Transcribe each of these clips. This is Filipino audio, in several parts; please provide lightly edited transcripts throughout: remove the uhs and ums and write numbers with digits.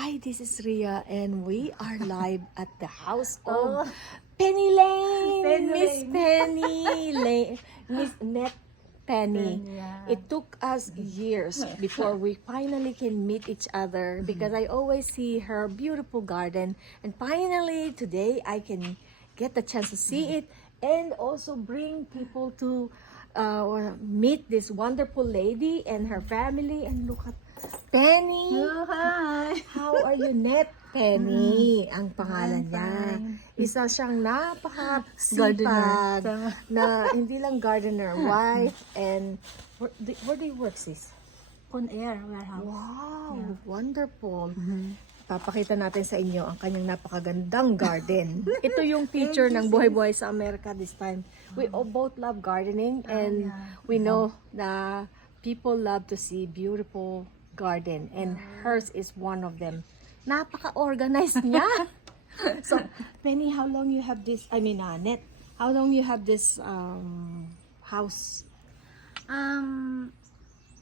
Hi, this is Ria and we are live at the house of Penny Lane, Penny Miss Lane. Penny Lane, Miss Net Penny. Yeah. It took us years before we finally can meet each other because I always see her beautiful garden, and finally today I can get the chance to see it and also bring people to meet this wonderful lady and her family. And look at Penny. Oh, hi. How are you, Net Penny? Ang pangalan I'm niya. fine. Isa siyang napakasipag Gardener. Tama. na hindi lang gardener, wife, and where do you work, sis? On air warehouse. Wow, wonderful. Papakita natin sa inyo ang kanyang napakagandang garden. Ito yung picture ng Buhay-Buhay sa Amerika this time. We all both love gardening and we know na people love to see beautiful garden and hers is one of them. Napaka-organized niya. So, Penny, how long you have this, Net, how long you have this house?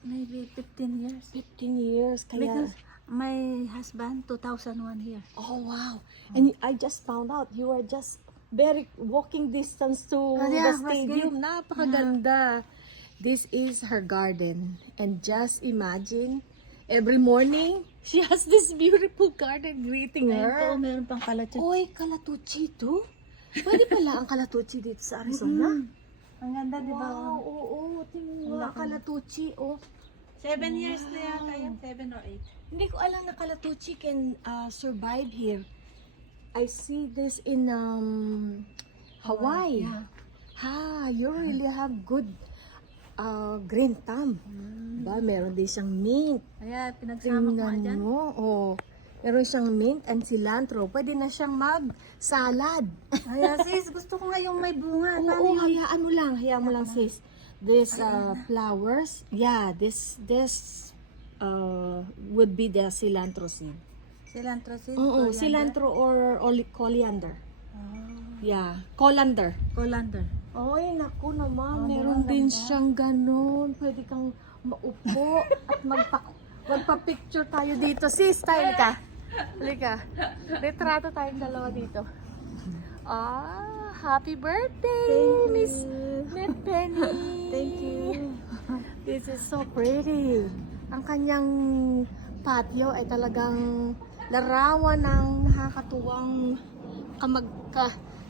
Maybe 15 years. 15 years. Kaya, Because my husband 2001 here. oh wow. And I just found out you are just very walking distance to yeah, the stadium. Napakaganda. This is her garden. And just imagine, every morning, she has this beautiful garden greeting Ayun po, her. meron pang kalachot. Oy, kalatuchi to? Pwede pala ang kalatuchi dito sa Arizona? Ang ganda, di ba? Wow, oo. Tingnan mo ang kalatuchi, oh. 7 years na yata yan, 7 or 8. Hindi ko alam na kalatuchi can survive here. I see this in Hawaii. Yeah. Ha, you really have good green thumb. Ba, meron din siyang mint. Kaya pinagsama ko nga Tingnan dyan. mo, oh. Meron siyang mint and cilantro. Pwede na siyang mag-salad. Kaya sis, gusto ko nga yung may bunga. Oo, hayaan mo lang sis. This flowers, yeah, this would be the cilantro seed. Cilantro sis. Oo, cilantro or coriander. Oh. Yeah, colander. Colander. Ay, naku naman, Oh, meron meron din ganda. siyang ganun. Pwede kang maupo at magpa-picture tayo dito. Sis, tayo ka. Halika. Retrato tayong dalawa dito. Ah, happy birthday, Miss Net Penny. Thank you. This is so pretty. Ang kanyang patio ay talagang larawan ng nakakatuwang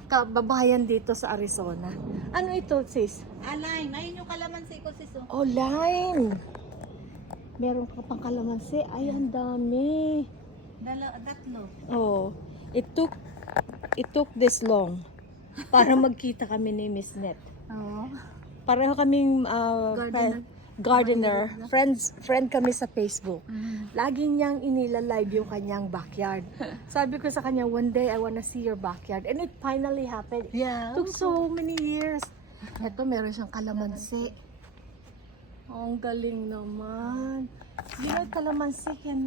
kababayan dito sa Arizona. Ano ito, sis? Lime. Ayun yung kalamansi ko sis. Oh, lime. Meron ka pang kalamansi. Ay, ang dami. Tatlo. Oh, it took this long para magkita kami ni Miss Net. Oo. Pareho kaming Gardener. gardener. Friend kami sa Facebook. Lagi niyang inilalive yung kanyang backyard. Sabi ko sa kanya, one day I wanna see your backyard. And it finally happened. Yeah. Took so many years. Ito, meron siyang kalamansi. Oh, ang galing naman. You know, kalamansi can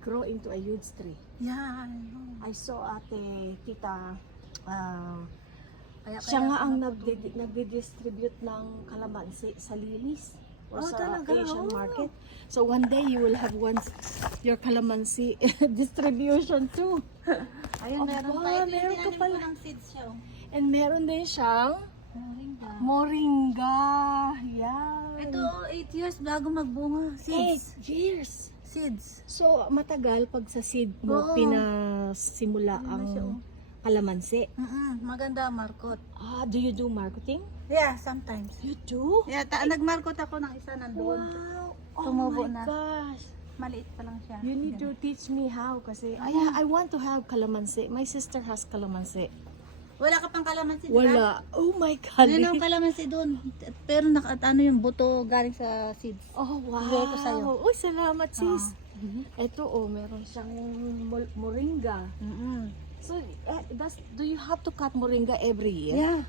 grow into a huge tree. Yeah, I know. I saw ate, tita, Kaya siya nga ang nagdi-distribute ng kalamansi sa Lilis or Oh, sa talaga? Asian Oh. market. So one day you will have your kalamansi distribution too. Ayun, Aba, meron pa. meron ka pala. ng seeds siya. And meron din siyang Moringa. moringa. Yan. Ito, 8 years bago magbunga. 8 Seeds. years. Seeds. So matagal pag sa seed mo Oo. pinasimula Ano ang siya, oh. kalamansi. Maganda, markot. Do you do marketing? Yeah, sometimes. You do? Yeah, nagmarkot ako ng isa nandoon. Wow! Tumubo Oh my na. gosh! Maliit pa lang siya. You need to teach me how kasi I want to have calamansi. My sister has calamansi. Wala ka pang kalamansi, Wala. Oh my God. Ano ang kalamansi doon? Pero ano yung buto galing sa seeds. Oh wow. Bigay ko sa'yo. Oh, salamat sis. Ito meron siyang moringa. So, do you have to cut moringa every year? Yeah.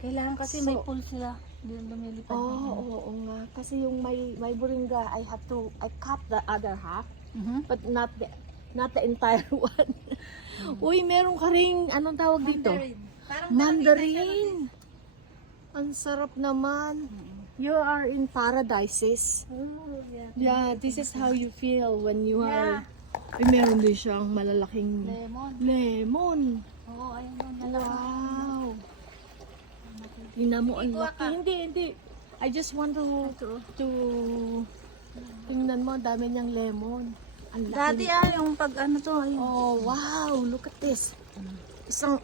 Kailangan kasi may So- pool sila. Lumilipad. Oo nga. Kasi yung may moringa, I cut the other half, but not the entire one. Uy, meron ka ring, anong tawag dito? Parang Mandarin. Ang sarap naman. You are in paradises. Oh, yeah. Yeah, this is how you feel when you are Ay, meron din siyang malalaking Lemon. lemon. Oo, ayun yung malaki. Wow. Tingnan mo, ang Ikuha laki. ka. Hindi. I just want to tingnan mo, dami niyang lemon. Ang laki. Dati yung pag ano to, ayun. Oh, wow. Look at this. Isang,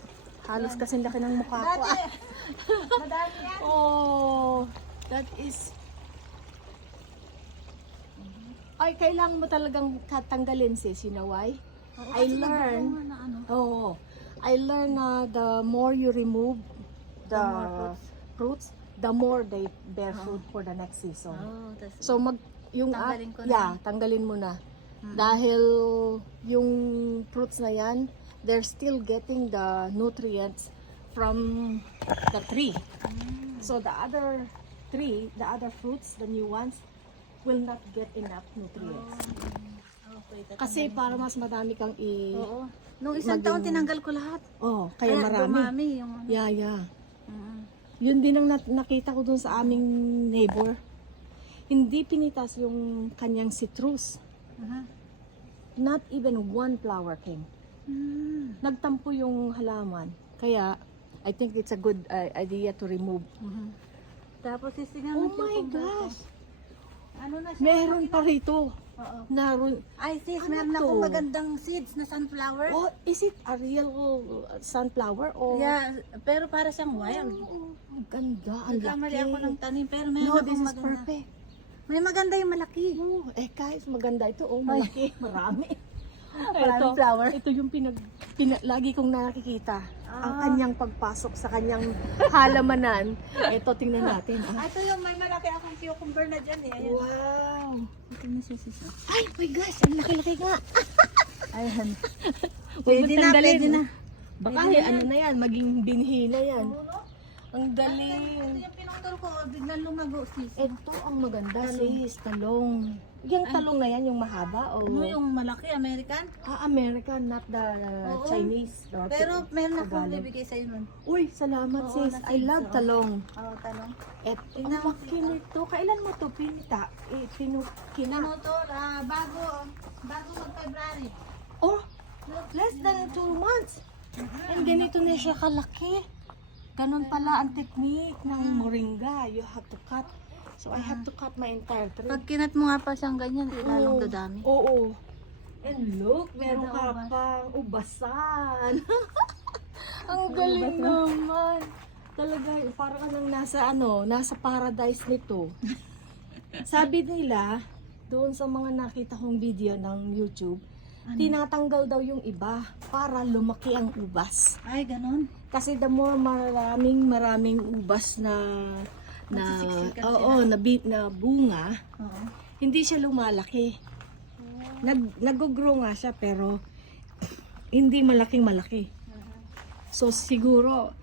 halos kasing laki ng mukha ko. Dati, madami yan. Oh, that is... Ay, kailangan mo talagang katanggalin, sis. You know why? I learned... Na, ano. Oh, I learned na the more you remove the more fruits, the more they bear fruit for the next season. Oh, tas, So yung Tanggalin ko na. yeah, tanggalin mo na. Dahil yung fruits na yan, they're still getting the nutrients from the tree. So the other tree, the other fruits, the new ones, will not get enough nutrients. okay, Kasi para mas madami kang Oo. Nung isang taon tinanggal ko lahat. Oh, kaya marami. Dumami yung ano. Yeah. Mm. Yun din ang nakita ko dun sa aming neighbor. Hindi pinitas yung kanyang citrus. Aha. Not even one flower came. Mm. Nagtampo yung halaman. Kaya, I think it's a good idea to remove. Tapos sisingan Oh ng my cucumber ko. gosh! Ano na siya? Meron pa rito. Oo. Naroon. Ay sis, Ano meron to? akong magandang seeds na sunflower. Oh, is it a real sunflower? Or... Yeah, pero para siyang wild. Oh, ang ganda. Ang Nagkamali laki. ako ng tanim, pero meron No, akong this is maganda. perfect. May maganda yung malaki. Oh, guys, maganda ito. Oh, malaki. Marami. Maraming flower. Ito yung lagi kong nakikita. Ang Ah. kanyang pagpasok sa kanyang halamanan. Ito, tingnan natin. Ah. Ito yung may malaki akong cucumber na dyan eh. Ayan. Wow! Ito na sis. Ay, my gosh! Ang laki-laki nga! Ayan. Huwag Pwede mo na, tanggalin. pwede na. Baka Pwede na ano na yan, maging binhi na yan. Oo, no? Ang Ito galing! yung pinutol ko, biglang lumago sis. Ito ang maganda, sis. Talong. Yung talong na yan, yung mahaba? O... Ano yung malaki, American? American, not the Oo. Chinese. or Pero meron akong Tagalog. bibigay sa'yo nun. Uy, salamat Oo, sis. I love oo. talong. Oo, talong. Ang Tingnan mo, laki nito. Kailan mo to pinita? Pinukina. Ano to, bago mag-February. Oh, less than 2 months. And ganito na siya kalaki. Ganon pala ang technique ng moringa. You have to cut. So I have to cut my entire tree. Pag kinat mo nga pa siyang ganyan, lalong dadami. Oo. And look, meron Ganda, ka ubas. pang ubasan. Ang galing naman. Talaga, parang ka nang nasa paradise nito. Sabi nila, doon sa mga nakita kong video ng YouTube, tinatanggal daw yung iba para lumaki ang ubas. Ay, ganon. Kasi the more maraming ubas na Magsisiksikan na bunga, Oo. hindi siya lumalaki. Nag-grow nga siya pero hindi malaking malaki. So siguro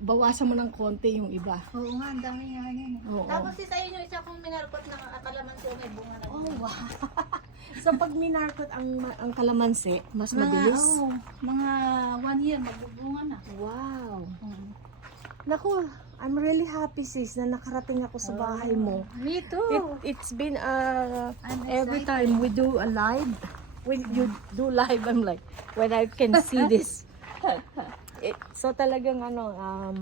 bawasan mo ng konti yung iba. Oo nga, ang dami nga yan. Oo. Tapos si sa'yo yung isa kong minarkot na kalamansi o may bunga na. Oh wow. So pag minarkot ang kalamansi, mas mabilis. Mga 1 year, magbubunga na. Wow. Oo. Naku, I'm really happy sis na nakarating ako sa bahay mo. Me too. It's been I'm every excited. time we do a live, when you do live, I'm like, when I can see this. So talagang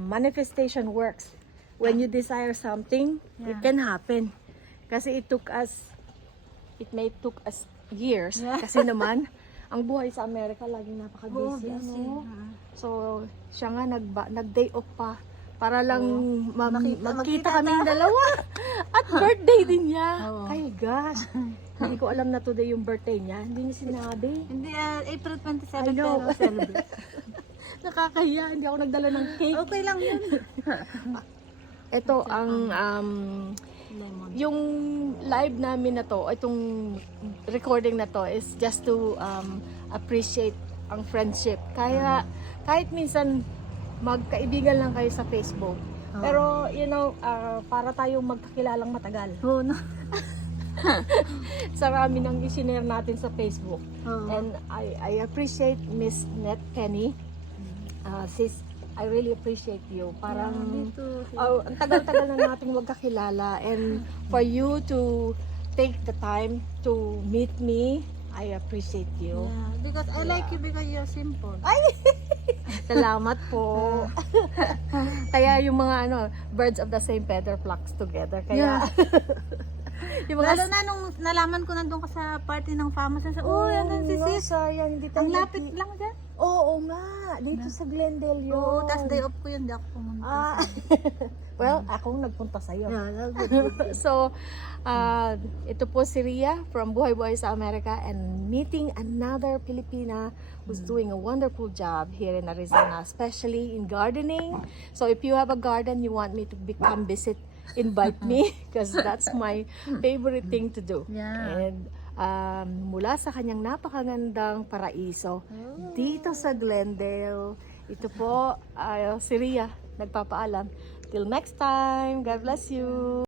manifestation works. When you desire something, it Yeah. can happen. Kasi it may took us years. Yeah. Kasi naman, ang buhay sa Amerika laging napaka-busy. Oo, busy. Ano? So, siya nga nag-day off pa para lang magkita kaming dalawa. At birthday din niya. Oo. Ay gosh. Hindi ko alam na today yung birthday niya. Hindi niya sinabi. Hindi, April 27 I know. pero celebrate. Nakakahiya. Hindi ako nagdala ng cake. Okay lang yun. Ito ang Lemon. yung live namin na to, itong recording na to is just to appreciate ang friendship. Kaya kahit minsan magkaibigan lang kayo sa Facebook. Pero you know, para tayong magkakilalang matagal. Oo, no? Sarami nang isinare natin sa Facebook. Oo. And I appreciate Miss Net Kenny. Sis, I really appreciate you. Parang Me too. ang tagal-tagal na nating magkakilala, and for you to take the time to meet me, I appreciate you. Yeah, because I like you because you're simple. Ay! Salamat po. Kaya yung mga birds of the same feather flocks together. Kaya yung mga Lalo na nung nalaman ko nandun ka sa party ng fama sa yan si nga, sis. sayang, hindi tayo Ang lapit lang dyan. Oo nga, dito sa Glendale yun. Oo, tas day off ko yun, di ako pumunta. Ah, well, akong nagpunta sa'yo. Yeah, So, ito po si Ria from Buhay Buhay sa Amerika and meeting another Filipina who's doing a wonderful job here in Arizona, especially in gardening. So, if you have a garden you want me to come visit, invite me because that's my favorite thing to do. Yeah. And mula sa kanyang napakagandang paraiso dito sa Glendale, ito po si Ria nagpapaalam. Till next time, God bless you!